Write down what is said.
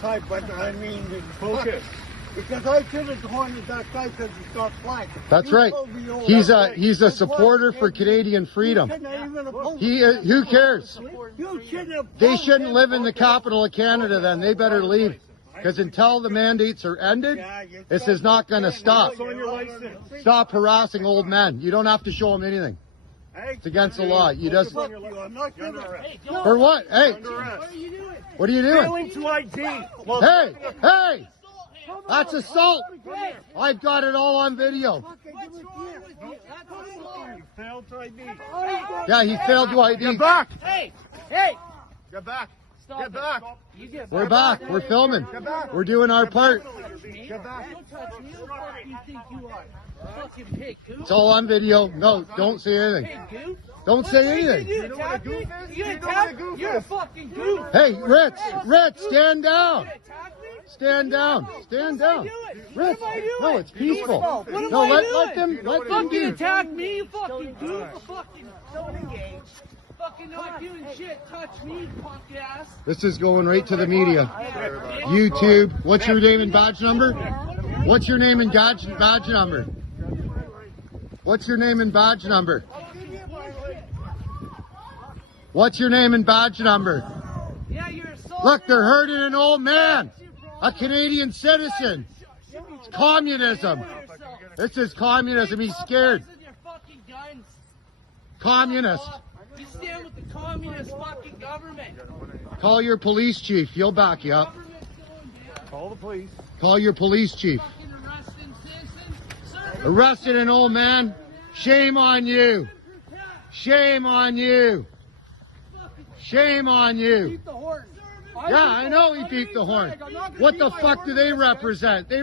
Type, but I mean, Focus. because I should have haunted that guy because he's got flag. That's right. He's a supporter for Canadian freedom. Who cares? They shouldn't live in the capital of Canada then. They better leave. Because until the mandates are ended, this is not going to stop. Stop harassing old men. You don't have to show them anything. It's against the law. You just... For what? Hey! What are you doing? Failing to ID. Hey! Hey! That's assault! I've got it all on video. You failed to ID. Yeah, he failed to ID. Get back! Hey! Hey! Get back! Stop Get back! We're back. We're filming. We're doing our part. Get back! Don't touch me. Who the fuck do you think you are? Fucking pig, goof. It's all on video. No, don't say anything. Pig, goof. Don't say anything. You attack me? You attack me? You're a fucking goof. Hey, Ritz, stand down. You attack me? Stand down. Stand down. Ritz, no, it's peaceful. What am No, I let doing? them Fucking do. attack me, you fucking goof. Fucking don't engage. Fucking not doing shit. Touch me, punk ass. This is going right to the media. YouTube. What's your name and badge number? What's your name and badge number? What's your name and badge number? What's your name and badge number? Yeah, you're assaulting. Look, they're hurting an old man, a Canadian citizen. It's communism. This is communism. He's scared. Communist. You stand with the communist fucking government. Call your police chief. He'll back you up. Call the police. Call your police chief. Fucking arresting citizens. Arrested an old man. Shame on you. Shame on you. Shame on you. Yeah, I know he beat the horn. What the fuck do they represent? They